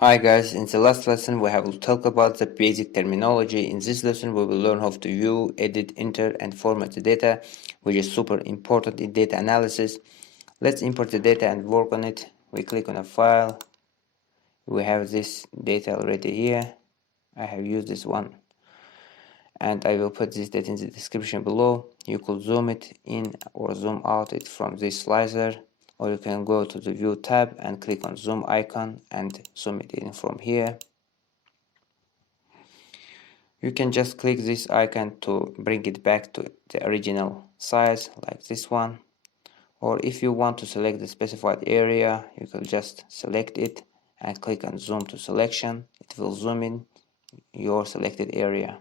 Hi guys, in the last lesson we have talked about the basic terminology. In this lesson we will learn how to view, edit, enter and format the data, which is super important in data analysis. Let's import the data and work on it. We click on a file. We have this data already here. I have used this one and I will put this data in the description below. You could zoom it in or zoom out it from this slicer, or you can go to the view tab and click on zoom icon and zoom it in from here. You can just click this icon to bring it back to the original size, like this one. Or if you want to select the specified area, you can just select it and click on zoom to selection. It will zoom in your selected area.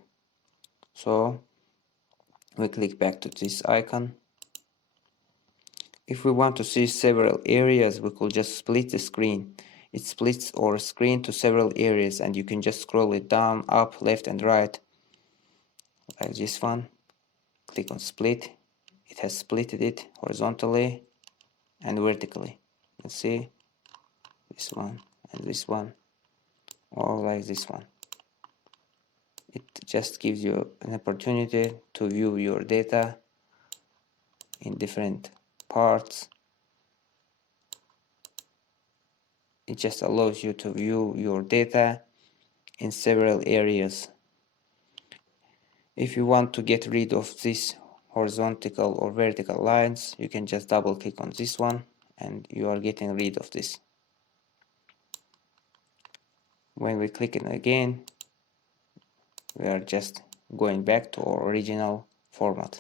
So we click back to this icon. If we want to see several areas, we could just split the screen. It splits our screen to several areas and you can just scroll it down, up, left and right, like this one. Click on split. It has splitted it horizontally and vertically. Let's see this one and this one, or like this one. It just gives you an opportunity to view your data in different parts. It just allows you to view your data in several areas. If you want to get rid of this horizontal or vertical lines, you can just double click on this one and you are getting rid of this. When we click it again, we are just going back to our original format.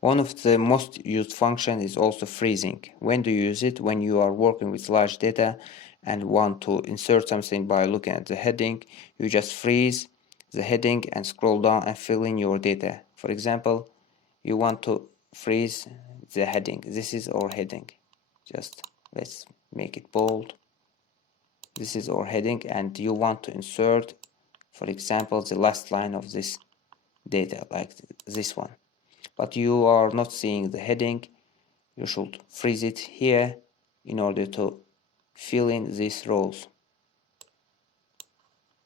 One of the most used functions is also freezing. When do you use it? When you are working with large data and want to insert something by looking at the heading, you just freeze the heading and scroll down and fill in your data. For example, you want to freeze the heading. This is our heading. Just let's make it bold. This is our heading and you want to insert, for example, the last line of this data, like this one. But you are not seeing the heading. You should freeze it here in order to fill in these rows.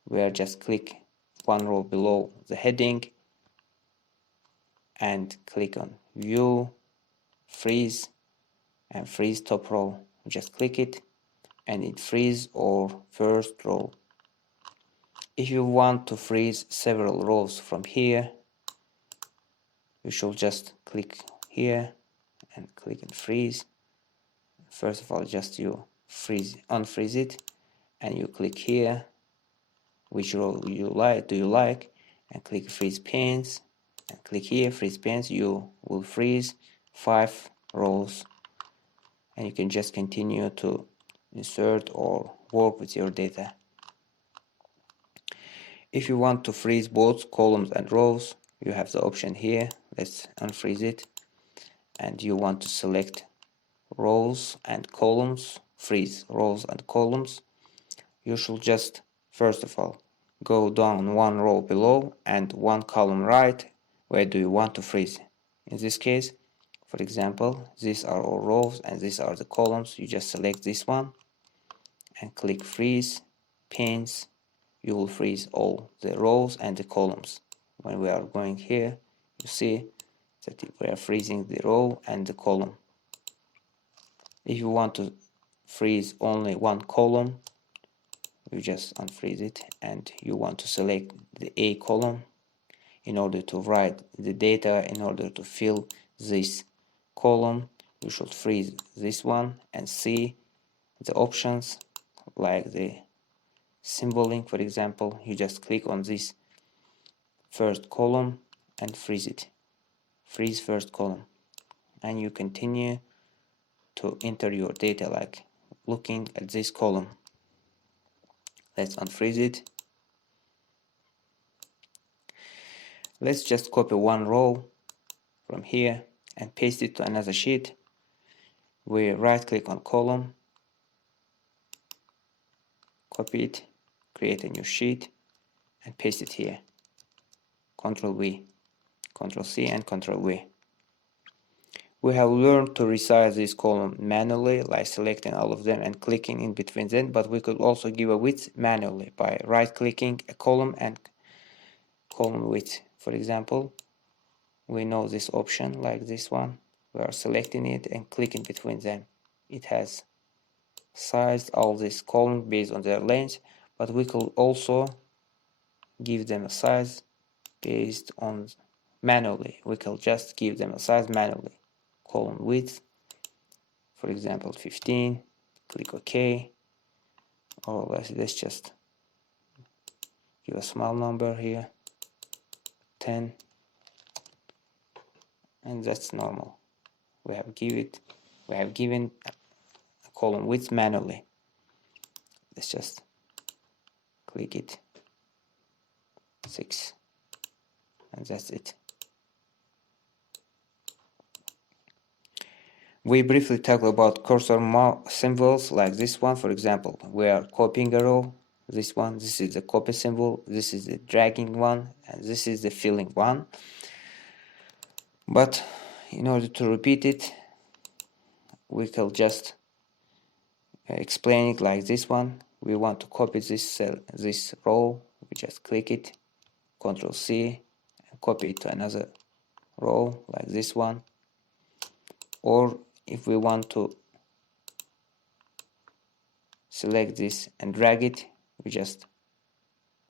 We are just click one row below the heading and click on view, freeze, and freeze top row. Just click it and it freezes our first row. If you want to freeze several rows from here, you should just click here and click and freeze. First of all, just you unfreeze it and you click here which row do you like and click freeze panes and click here freeze panes. You will freeze 5 rows and you can just continue to insert or work with your data. If you want to freeze both columns and rows, you have the option here. Let's unfreeze it and you want to select rows and columns, freeze rows and columns. You should just first of all go down one row below and one column right. Where do you want to freeze? In this case, for example, these are all rows and these are the columns. You just select this one and click freeze panes. You will freeze all the rows and the columns. When we are going here, you see that we are freezing the row and the column. If you want to freeze only one column, you just unfreeze it and you want to select the A column in order to write the data. In order to fill this column, you should freeze this one and see the options like the symboling. For example, you just click on this first column and freeze it. Freeze first column and you continue to enter your data like looking at this column. Let's unfreeze it. Let's just copy one row from here and paste it to another sheet. We right click on column, copy it, create a new sheet and paste it here. Ctrl V, Ctrl C and Ctrl V. We have learned to resize this column manually, like selecting all of them and clicking in between them, but we could also give a width manually by right-clicking a column and column width. For example, we know this option like this one. We are selecting it and clicking between them. It has sized all these columns based on their length, but we could also give them a size based on manually. We can just give them a size manually. Column width, for example, 15. Click OK. Or let's just give a small number here, 10, and that's normal. We have given a column width manually. Let's just click it, 6, and that's it. We briefly talked about cursor symbols like this one. For example, we are copying a row. This is the copy symbol, this is the dragging one, and this is the filling one. But in order to repeat it, we can just explain it like this one. We want to copy this cell, this row. We just click it, Ctrl C, and copy it to another row like this one. Or if we want to select this and drag it, we just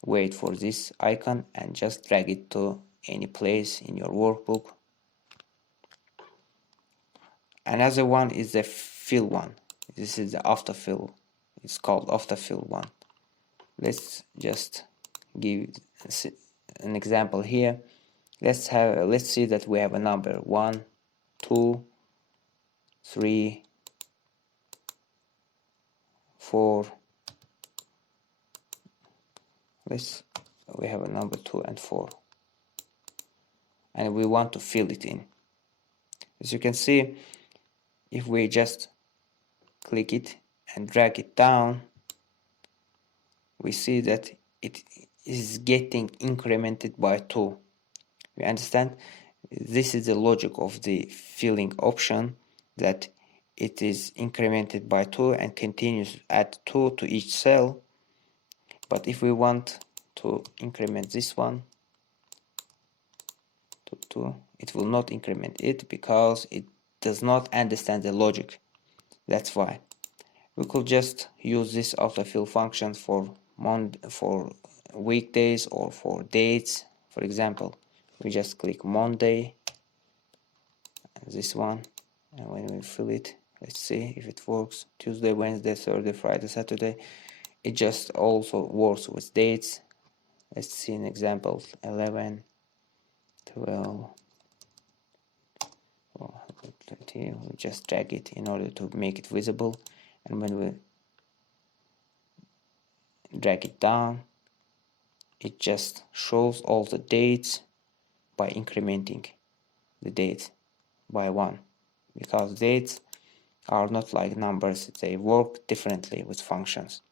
wait for this icon and just drag it to any place in your workbook. Another one is the fill one. This is the autofill. It's called autofill one. Let's just give an example here. Let's see that we have a number 1, 2, 3, 4. We have a number 2 and 4, and we want to fill it in. As you can see, if we just click it and drag it down, we see that it is getting incremented by 2. You understand? This is the logic of the filling option, that it is incremented by 2 and continues to add 2 to each cell. But if we want to increment this one to 2, it will not increment it because it does not understand the logic. That's why we could just use this autofill function for weekdays or for dates. For example, we just click Monday, and this one, and when we fill it, let's see if it works. Tuesday, Wednesday, Thursday, Friday, Saturday. It just also works with dates. Let's see an example: 11, 12, 13. We just drag it in order to make it visible, and when we drag it down, it just shows all the dates by incrementing the date by 1, because dates are not like numbers, they work differently with functions.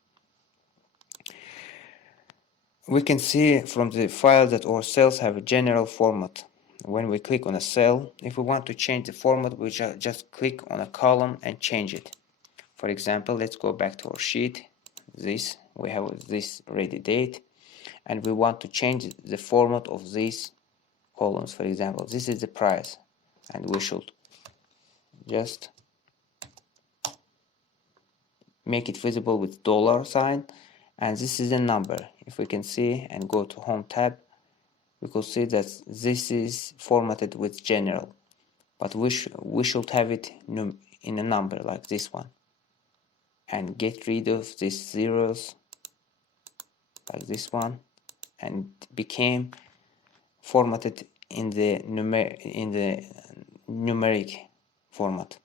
We can see from the file that our cells have a general format. When we click on a cell, if we want to change the format, we just click on a column and change it. For example, let's go back to our sheet. We have this ready date, and we want to change the format of these columns. For example, this is the price, and we should just make it visible with $sign, and this is a number. If we can see and go to Home tab, we could see that this is formatted with general, but we should have it in a number like this one, and get rid of these zeros like this one, and became formatted in the numeric format.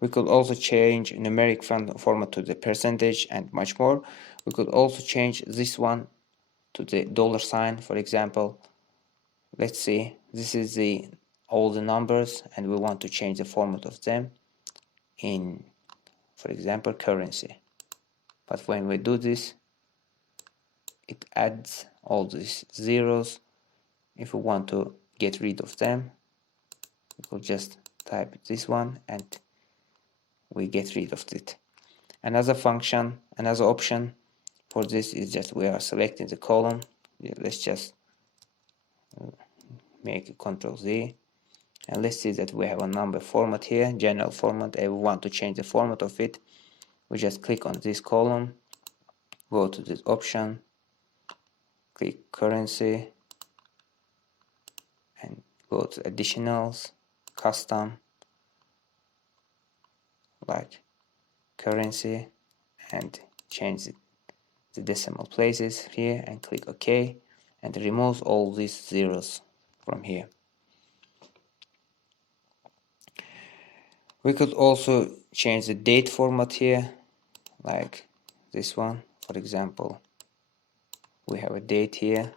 We could also change numeric format to the percentage and much more. We could also change this one to the $sign, for example. Let's see, this is all the numbers, and we want to change the format of them in, for example, currency. But when we do this, it adds all these zeros. If we want to get rid of them, we could just type this one and we get rid of it. Another function, another option for this is just we are selecting the column. Let's just make a Ctrl Z, and let's see that we have a number format here, general format, and we want to change the format of it. We just click on this column, go to this option, click currency, and go to additionals, custom, like currency, and change the decimal places here, and click OK, and remove all these zeros from here. We could also change the date format here, like this one. For example, we have a date here.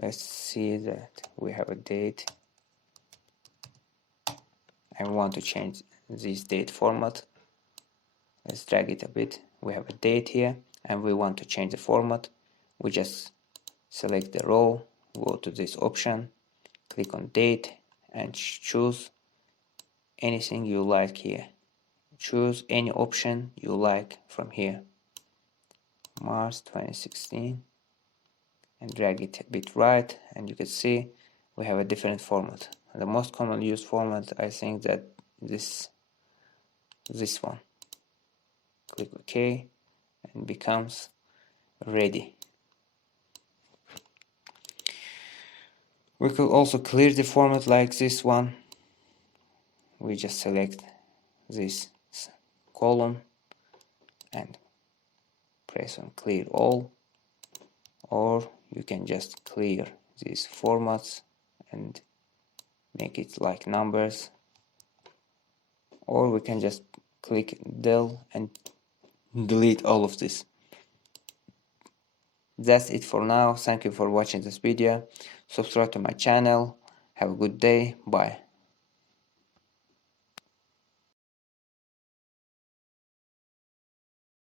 Let's see that we have a date. I want to change this date format. Let's drag it a bit. We have a date here and we want to change the format. We just select the row, go to this option, click on date, and choose anything you like here. Choose any option you like from here. March 2016, and drag it a bit right, and you can see we have a different format. The most common used format, I think, that this one. Click OK, and becomes ready. We could also clear the format like this one. We just select this column and press on clear all, or you can just clear these formats and make it like numbers, or we can just click del and delete all of this. That's it for now. Thank you for watching this video. Subscribe to my channel. Have a good day. Bye.